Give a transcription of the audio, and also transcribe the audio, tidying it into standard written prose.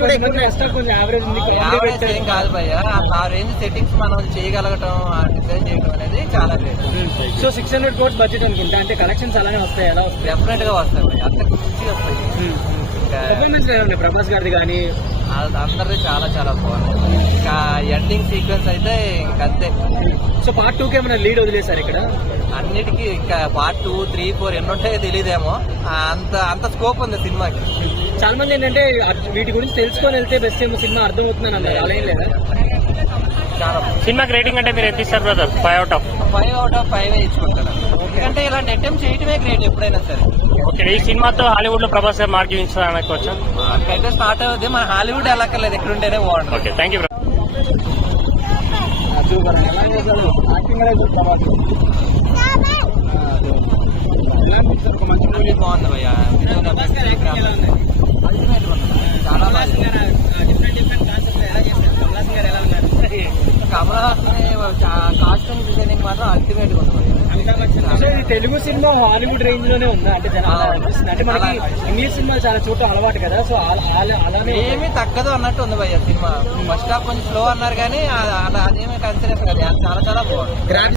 Average ఏం కాదు భయ్య. ఆ రేంజ్ సెట్టింగ్స్ మనం చేయగలగటం, ఆ డిజైన్ చేయడం అనేది చాలా గ్రేట్. సో 600 crores బడ్జెట్ అనుకుంటా, అంటే కలెక్షన్స్ అలానే వస్తాయి, ఎలా వస్తాయి? డెఫినెట్ గా వస్తాయి భయ్య, అంతకు మించి వస్తాయి. పర్ఫార్మెన్స్ ఎలా ఉంది ప్రభాస్ గారిది కానీ? అందరిది చాలా చాలా బాగుంది. ఇంకా ఎండింగ్ సీక్వెన్స్ అయితే ఇంకంతే. సో పార్ట్ 2 కి ఏమైనా లీడ్ వదిలేశారు ఇక్కడ? అన్నిటికీ ఇంకా పార్ట్ 2, 3, 4 ఎన్ని ఉంటాయో తెలియదేమో, అంత స్కోప్ ఉంది సినిమాకి. చాలా మంది ఏంటంటే వీటి గురించి తెలుసుకొని వెళ్తే బెస్ట్ ఏమో సినిమా అర్థం అవుతుందని అన్నారు, అలా ఏం లేదా? చాలా సినిమాకి రేటింగ్ అంటే మీరు ఎంత ఇస్తారు బ్రదర్? 5 out of 5 ఇచ్చుకుంటాను. ఎందుకంటే ఇలాంటి అటెంప్ట్ చేయటమే గ్రేట్ ఎప్పుడైనా సరే. ఓకే, ఈ సినిమాతో హాలీవుడ్ లో ప్రభాస్ గారు మార్కింగ్ అనుకోవచ్చా? మాకైతే స్టార్ట్ అవుతుంది, మన హాలీవుడ్ వెళ్ళక్కర్లేదు, ఎక్కడ ఉంటేనే బాగుంటుంది. Okay, thank you. సూపర్, ఎలా చేశారు యాక్టింగ్ అనేది ప్రభాస్? అన్ని బాగుంది భయ్య. చాలా బాగుంది. కమల్ హాసన్ కాస్ట్యూమ్ డిజైనింగ్ మాత్రం అల్టిమేట్ గా ఉంది. సో ఇది తెలుగు సినిమా హాలీవుడ్ రేంజ్ లోనే ఉందా? అంటే జనాలు అనిపిస్తుంది, అంటే మనకి ఇంగ్లీష్ సినిమాలు చాలా చూడటం అలవాటు కదా, సో అలానే ఏమీ తగ్గదు అన్నట్టు ఉంది భయ్య సినిమా. ఫస్ట్ హాఫ్ కొంచెం స్లో అన్నారు కానీ అదేమీ కన్సిడర్ కాదు, చాలా చాలా బాగుంది.